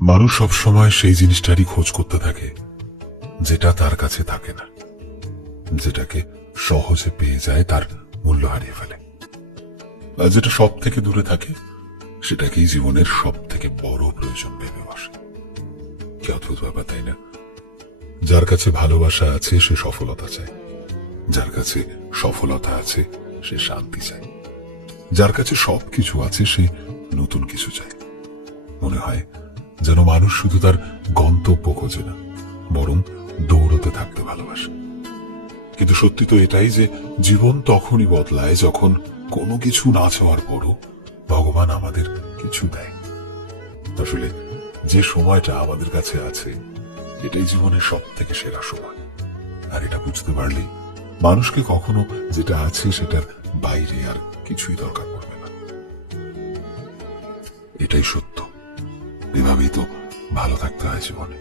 মানুষ সবসময় সেই জিনিসটারই খোঁজ করতে থাকে যেটা তার কাছে থাকে না, যেটাকে সহজে পেয়ে যায় তার মূল্য হারিয়ে ফেলে। আর যেটা সব থেকে দূরে থাকে সেটাকেই জীবনের সব থেকে বড় প্রয়োজন ভেবে বসে। কি অদ্ভুত ব্যাপার, তাই না? যার কাছে ভালোবাসা আছে সে সফলতা চায়, যার কাছে সফলতা আছে সে শান্তি চায়, যার কাছে সবকিছু আছে সে নতুন কিছু চায়। মনে হয় যেন মানুষ শুধু তার গন্তব্য খোঁজে না, বরং দৌড়তে থাকতে ভালোবাসে। কিন্তু সত্যি তো এটাই যে জীবন তখনই বদলায় যখন কোনো কিছু না চাওয়ার পরও ভগবান আমাদের কিছু দেয়। আসলে যে সময়টা আমাদের কাছে আছে এটাই জীবনের সব থেকে সেরা সময়। আর এটা বুঝতে পারলেই মানুষকে কখনো যেটা আছে সেটার বাইরে আর কিছুই দরকার পড়বে না। এটাই সত্য। এভাবেই তো ভালো থাকতে হয় জীবনে।